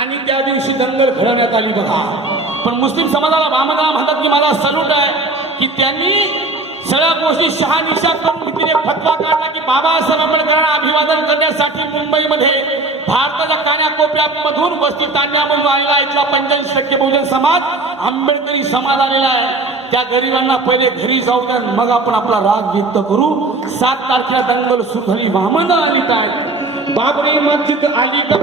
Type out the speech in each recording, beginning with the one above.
आणि त्या दिवशी दंगल घडवण्यात आली बघा. पण मुस्लिम समाजाला वामना म्हणतात की मला सलूट आहे की त्यांनी सगळ्या गोष्टी शहानिशा करून तिने फतवा काढला की बाबासाहेब आंबेडकरांना अभिवादन करण्यासाठी मुंबईमध्ये भारताच्या कान्याकोपऱ्यामधून वस्ती तांड्यामधून आलेला इथला पंच्याऐंशी टक्के बहुजन समाज आंबेडकरी समाज आलेला आहे. त्या गरिबांना पहिले घरी जाऊ द्या मग आपण आपला राग व्यक्त करू. सात तारखेला दंगल सुखरी झाली वामन आली काय? बाबरी मस्जिद आली का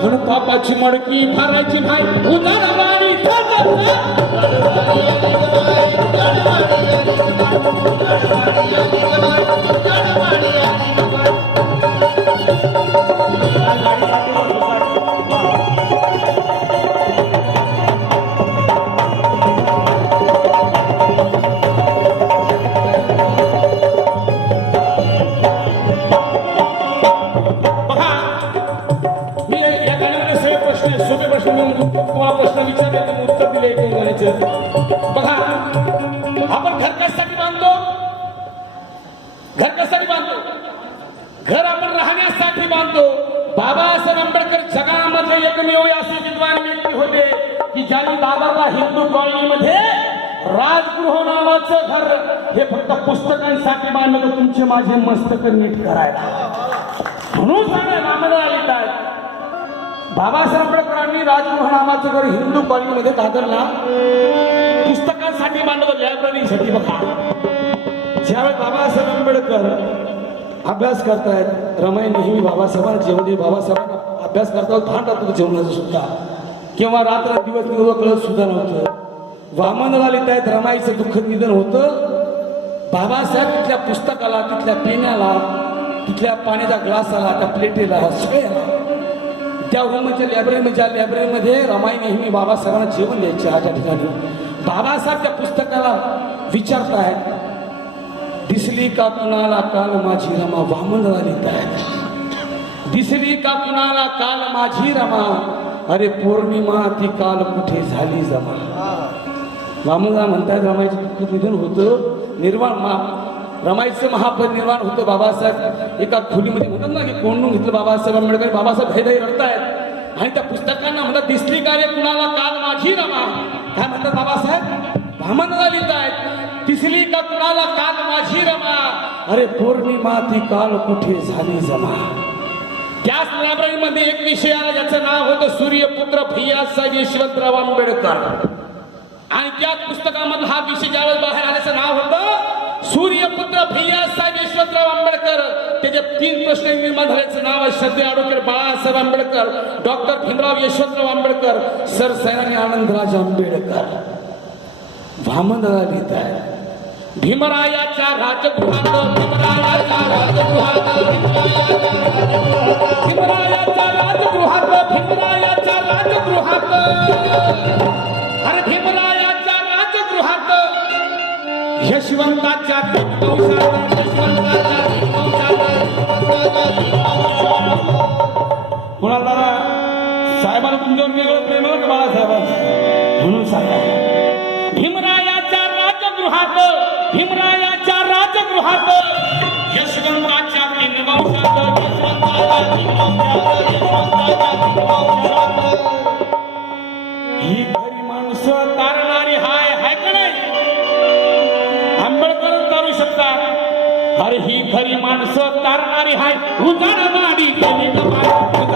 म्हणून पापाची मडकी भरायची भाई. उदारवाडी बघा दिले बघा आपण घर कशासाठी बांधतो? घर कशासाठी बांधतो? घर आपण राहण्यासाठी बांधतो. बाबासाहेब आंबेडकर जगामधले एकमेव असे विद्वान व्यक्ती होते की ज्यांनी दादरला हिंदू कॉलनीमध्ये राजगृह नावाचं घर हे फक्त पुस्तकांसाठी बांधलं तुमचे माझे मस्तक नीट करायला. म्हणून सगळे नामदा लिहितात बाबासाहेब आंबेडकरांनी राजगृह घर हिंदू कॉलनीमध्ये दादरला पुस्तकांसाठी मांडलं लायब्ररीसाठी बघा. ज्यावेळेस बाबासाहेब आंबेडकर अभ्यास करतायत रमाई नेहमी बाबासाहेबांना जेवण दे बाबासाहेबांना अभ्यास करता भान राहतो जेवणाचं सुद्धा. किंवा रात्र दिवस दिवस कळत सुद्धा नव्हतं. वामनाला लिहित आहेत रमाईचं दुःख निधन होतं. बाबासाहेब तिथल्या पुस्तकाला तिथल्या पेण्याला तिथल्या पाण्याच्या ग्लासाला त्या प्लेटेला सगळ्याला त्या रूमच्या लायब्ररीमध्ये ज्या लायब्ररीमध्ये रमाई नेहमी बाबासाहेबांना जेवण द्यायचे त्या ठिकाणी. बाबासाहेब त्या पुस्तकाला विचारतायत दिसली का कुणाला काल माझी रमा वामनला लिहित आहेत दिसली का कुणाला काल माझी रमा? अरे पौर्णिमा ती काल कुठे झाली जमा? वामनला म्हणतायत रमाईचं दुःख निधन होतं? निर्वाण मा रमायचं महापद निर्माण होतं बाबासाहेब. एका खोलीमध्ये म्हणतात ना की कोंडून घेतलं बाबासाहेब आंबेडकर. बाबासाहेब हैदाई रडतायत. आणि त्या पुस्तकांना म्हणतात दिसली का रे कुणाला? काल माझी रमा. काय म्हणतात बाबासाहेब? भामनला लिहित आहेत दिसली का कुणाला? काल माझी रमा. अरे पौर्णिमा ती काल कुठे झाली जमा? त्याच लायब्ररीमध्ये एक विषय आला ज्याचं नाव होतं सूर्यपुत्र भैयासाहेब यशवंतराव आंबेडकर. आणि त्याच पुस्तकामधला हा विषय ज्यावेळेस बाहेर आल्याचं नाव होतं सूर्यपुत्र भैयासाहेब यशवंतराव आंबेडकर. त्याचे तीन प्रश्न निर्माण झाल्याचं नाव आहे श्रद्धे ॲडव्होकेट बाळासाहेब आंबेडकर. डॉक्टर भीमराव यशवंतराव आंबेडकर. सर सैनानी आनंदराज आंबेडकर. भामनराव लिहित आहे भीमरायाच्या राजगृहात भीमरायाच्या राजगृहात भीमरायाच्या कुणाला साहेबाला तुमच्यावर वेगळं प्रेम आहे का बाळासाहेबांचं? म्हणून सांगा. भीमरायाच्या राजगृहात भीमरायाच्या राजगृहात यशवंताच्या तीन ही खरी माणसं तारणारी हाय हाय का नाही? आंबेडकर तारू शकतात. अरे ही खरी माणसं तारणारी हाय. उजाडवाडी गेली गमाय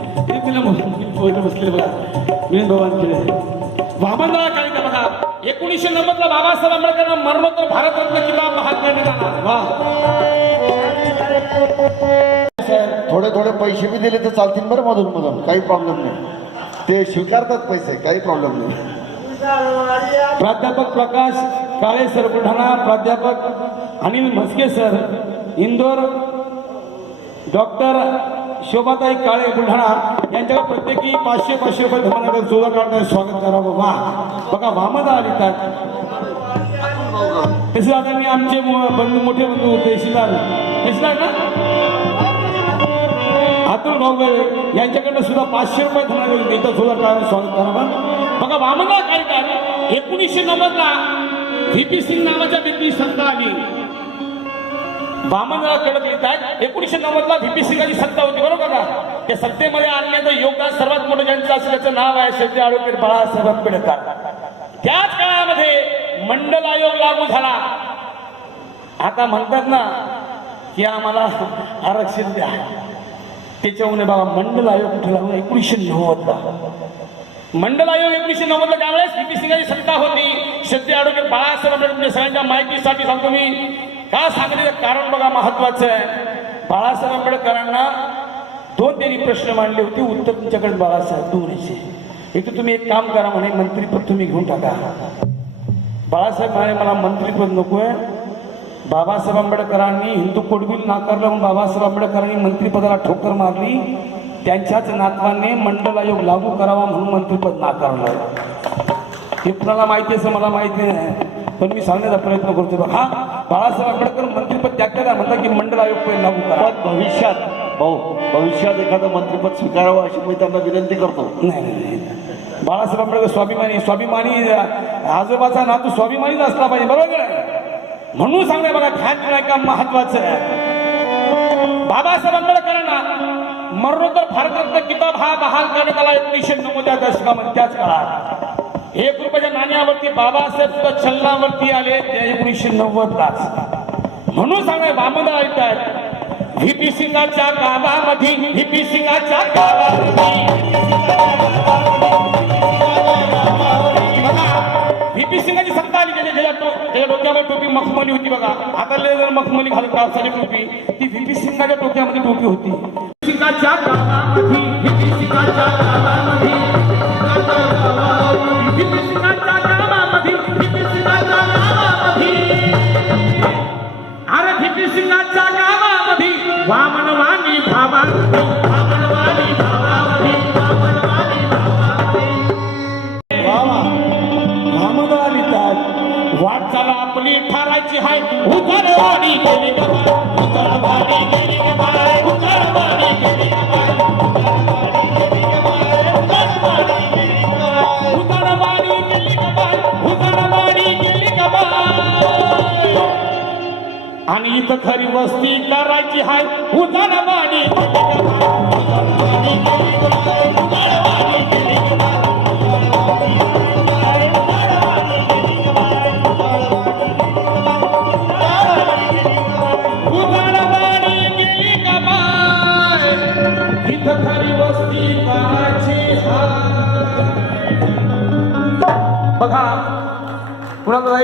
पोहले बसले बघा. मिलिंद भावांकडे वामनराव काय का बघा. एकोणीसशे नव्वदला बाबासाहेब आंबेडकरांना मरणोत्तर भारतरत्न किताब महात्मा वा. थोडे थोडे पैसे बी दिले तर चालतील बरं मधून मधून. काही प्रॉब्लेम नाही. ते स्वीकारतात पैसे. काही प्रॉब्लेम नाही. प्राध्यापक प्रकाश काळे सर बुलढाणा प्राध्यापक अनिल म्हस्के सर इंदोर डॉक्टर शोभाताई काळे बुलढाणा. यांच्याकडे प्रत्येकी पाचशे पाचशे रुपये धमानाकडे जोडा काढण्याचं स्वागत करावं. वा. बघा वामदा आली तसे तहसीलदारांनी आमचे बंधू मोठे बंधू तहसीलदार. तहसीलदार ना? अतुल भाऊ यांच्याकडनं सुद्धा पाचशे रुपये धनाकडे इथं सुद्धा काय स्वागत करावं बघा वामदा कार्यकार एकोणीसशे नव्वदला व्ही पी सिंग नावाच्या व्यक्ती सत्ता आली. वामनराव कडक लिहित आहेत एकोणीसशे नव्वदला व्हीपी सिंगाची सत्ता होती बरोबर का? त्या सत्तेमध्ये आणण्याचं योगदान सर्वात मोठं ज्यांचं असेल त्याचं नाव आहे शेती आरोग्य बाळासाहेब आंबेडकर. त्याच काळामध्ये मंडल आयोग लागू झाला. आता म्हणतात ना की आम्हाला आरक्षण द्या. त्याच्यामुळे बाबा मंडल आयोग कुठे लागला? एकोणीसशे नव्वदला. मंडल आयोग एकोणीसशे नव्वदला त्यावेळेस व्हीपी सिंगाची सत्ता होती शेती आरोग्य बाळासाहेब आंबेडकर सगळ्यांच्या माहितीसाठी सांगतो मी का सांगण्याचं कारण बघा महत्वाचं आहे. बाळासाहेब आंबेडकरांना दोन त्यांनी प्रश्न मांडले होते. उत्तर तुमच्याकडे बाळासाहेब दोनशे एक तर तुम्ही एक काम करा म्हणे मंत्रीपद तुम्ही घेऊन टाका. बाळासाहेब म्हणे मला मंत्रीपद नको आहे. बाबासाहेब आंबेडकरांनी हिंदू कोडबिल नाकारलं म्हणून बाबासाहेब आंबेडकरांनी मंत्रिपदाला ठोकर मारली. त्यांच्याच नातवाने मंडल आयोग लागू करावा म्हणून मंत्रिपद नाकारलं. हे कुणाला माहिती असं मला माहिती नाही. पण मी सांगण्याचा प्रयत्न करतो बघ. हा बाळासाहेब आंबेडकर मंत्रिपद त्यागतात म्हणतात की मंडल आयोग पहिले लागू करा. पण भविष्यात भाऊ भविष्यात एखादं मंत्रिपद स्वीकारावं अशी मी त्यांना विनंती करतो. नाही बाळासाहेब आंबेडकर स्वाभिमानी स्वाभिमानी आजोबाचा नातू स्वाभिमानीच असला पाहिजे बरोबर? म्हणून सांगणे बघा ध्यान काम महत्वाचं. आहे बाबासाहेब आंबेडकरांना मरणोत्तर भारतरत्न किताब हा बहाल करण्यात आला एकोणीसशे नव्वदच्या दशकामध्ये. त्याच काळात. एक पाण्यावरती बाबासाहेब सुद्धा छल्लावरती आले ते एकोणीसशे नव्वदलाच म्हणून सांगणे बामदा ऐकतात व्हीपी सिंगाच्या गावामध्ये व्हीपी सिंगाच्या गावामध्ये व्हीपी सिंगाची सत्ता आली त्याच्या त्याच्या त्याच्या डोक्यामध्ये टोपी मखमली होती बघा. आता लय जण मखमली घालून कापसाची टोपी. ती व्हीपी सिंगाच्या टोक्यामध्ये टोपी होती. करायची ठरायची हाय उतरवाडी गेली ग गेली उतर वाणी गेली बाय, गेली आणि इथं खरी वस्ती करायची हाय. उतरवाडी गेली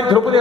हाय. बघा कुणाला एक झोपू दे